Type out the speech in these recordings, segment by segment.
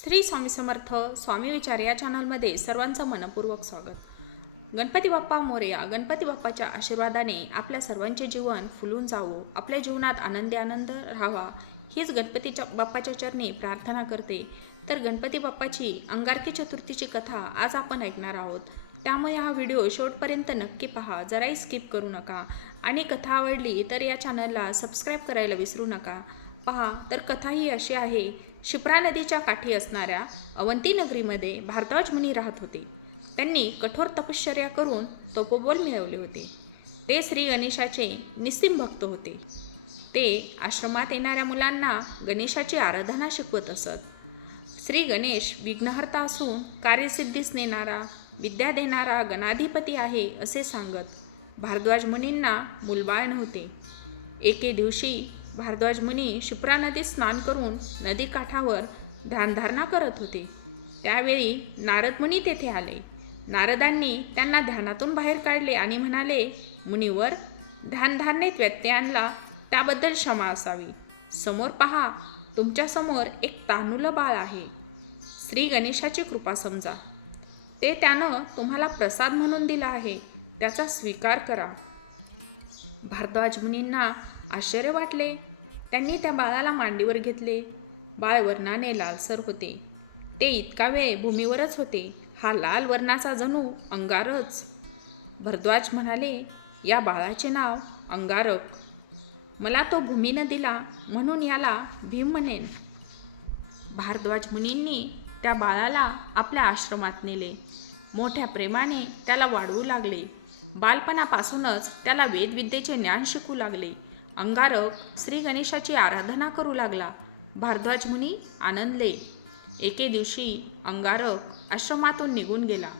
श्री स्वामी समर्थ स्वामी विचार या चॅनलमध्ये सर्वांचं मनपूर्वक स्वागत. गणपती बाप्पा मोरया गणपती बाप्पाच्या आशीर्वादाने आपल्या सर्वांचे जीवन फुलून जावो आपल्या जीवनात आनंदी आनंद राहावा हीच गणपतीच्या बाप्पाच्या चरणी प्रार्थना करते. तर गणपती बाप्पाची अंगारकी चतुर्थीची कथा आज आपण ऐकणार आहोत. त्यामुळे हा व्हिडिओ शेवटपर्यंत नक्की पहा जराही स्किप करू नका. आणि कथा आवडली तर या चॅनलला सबस्क्राईब करायला विसरू नका. पहा तर कथा ही अशी आहे शिप्रा नदीच्या काठी असणाऱ्या अवंती नगरीमध्ये भारद्वाज मुनी राहत होते. त्यांनी कठोर तपश्चर्या करून तपोबोल मिळवले होते. ते श्री गणेशाचे निस्सिम भक्त होते. ते आश्रमात येणाऱ्या मुलांना गणेशाची आराधना शिकवत असत. श्री गणेश विघ्नहर्ता असून कार्यसिद्धीस नेणारा विद्या देणारा गणाधिपती आहे असे सांगत भारद्वाज मुनींना मुलबाळ नव्हते. एके दिवशी भारद्वाज मुनी शिप्रा नदीत स्नान करून नदीकाठावर ध्यानधारणा करत होते. त्यावेळी नारद मुनी तेथे आले. नारदांनी त्यांना ध्यानातून बाहेर काढले आणि म्हणाले मुनीवर ध्यानधारणेत व्यत्यय आणला त्याबद्दल क्षमा असावी. समोर पहा तुमच्यासमोर एक तानुल बाळ आहे. श्री गणेशाची कृपा समजा. ते त्यानं तुम्हाला प्रसाद म्हणून दिला आहे त्याचा स्वीकार करा. भारद्वाज मुनींना आश्चर्य वाटले. त्यांनी त्या बाळाला मांडीवर घेतले. बाळ वर्णाने लालसर होते. ते इतका वेळ भूमीवरच होते. हा लाल वर्णाचा जणू अंगारच. भरद्वाज म्हणाले या बाळाचे नाव अंगारक. मला तो भूमीनं दिला म्हणून याला भीम म्हणेन. भारद्वाज मुनींनी त्या बाळाला आपल्या आश्रमात नेले. मोठ्या प्रेमाने त्याला वाढवू लागले. बालपणापासूनच त्याला वेदविद्येचे ज्ञान शिकू लागले. अंगारक श्री गणेशाची आराधना करू लागला. भारद्वाज मुनी आनंदले. एके दिवशी अंगारक आश्रमातून निघून गेला.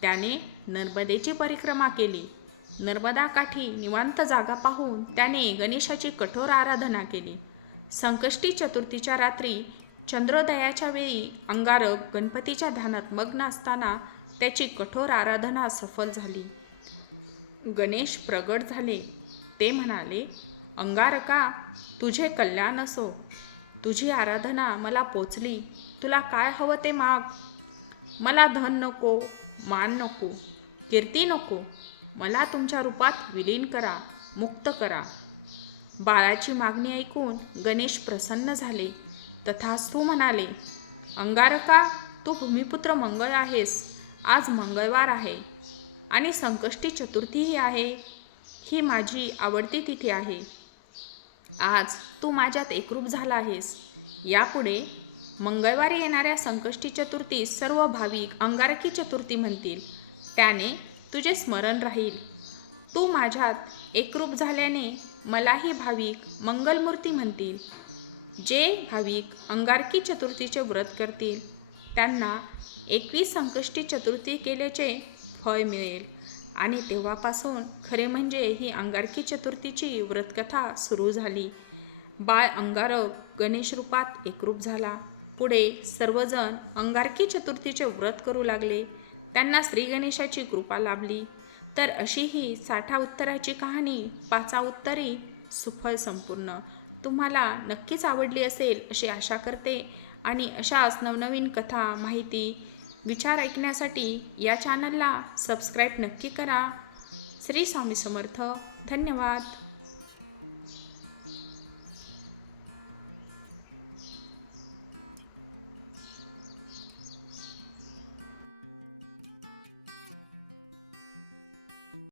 त्याने नर्मदेची परिक्रमा केली. नर्मदा काठी निवांत जागा पाहून त्याने गणेशाची कठोर आराधना केली. संकष्टी चतुर्थीच्या रात्री चंद्रोदयाच्या वेळी अंगारक गणपतीच्या ध्यानात मग्न असताना त्याची कठोर आराधना सफल झाली. गणेश प्रगट झाले. ते म्हणाले अंगारका तुझे कल्याण असो. तुझी आराधना मला पोचली. तुला काय हवं ते माग. मला धन नको मान नको कीर्ती नको. मला तुमच्या रूपात विलीन करा मुक्त करा. बाळाची मागणी ऐकून गणेश प्रसन्न झाले. तथास्तू म्हणाले अंगारका तू भूमिपुत्र मंगळ आहेस. आज मंगळवार आहे. आणि संकष्टी चतुर्थीही आहे. ही माझी आवडती तिथी आहे. आज तू माझ्यात एकरूप झाला आहेस. यापुढे मंगळवारी येणाऱ्या संकष्टी चतुर्थीस सर्व भाविक अंगारकी चतुर्थी म्हणतील. त्याने तुझे स्मरण राहील. तू माझ्यात एकरूप झाल्याने मलाही भाविक मंगलमूर्ती म्हणतील. जे भाविक अंगारकी चतुर्थीचे व्रत करतील त्यांना एकवीस संकष्टी चतुर्थी केल्याचे फळ मिळेल. आणि तेव्हापासून खरे म्हणजे ही अंगारकी चतुर्थीची व्रतकथा सुरू झाली. बाळ अंगारक गणेश रूपात एकरूप झाला. पुढे सर्वजण अंगारकी चतुर्थीचे व्रत करू लागले. त्यांना श्री गणेशाची कृपा लाभली. तर अशी ही साठा उत्तराची कहाणी पाचा उत्तरी सुफल संपूर्ण. तुम्हाला नक्कीच आवडली असेल अशी आशा करते. आणि अशाच नवनवीन कथा माहिती विचार ऐकण्यासाठी या चॅनलला सबस्क्राईब नक्की करा. श्री स्वामी समर्थ. धन्यवाद.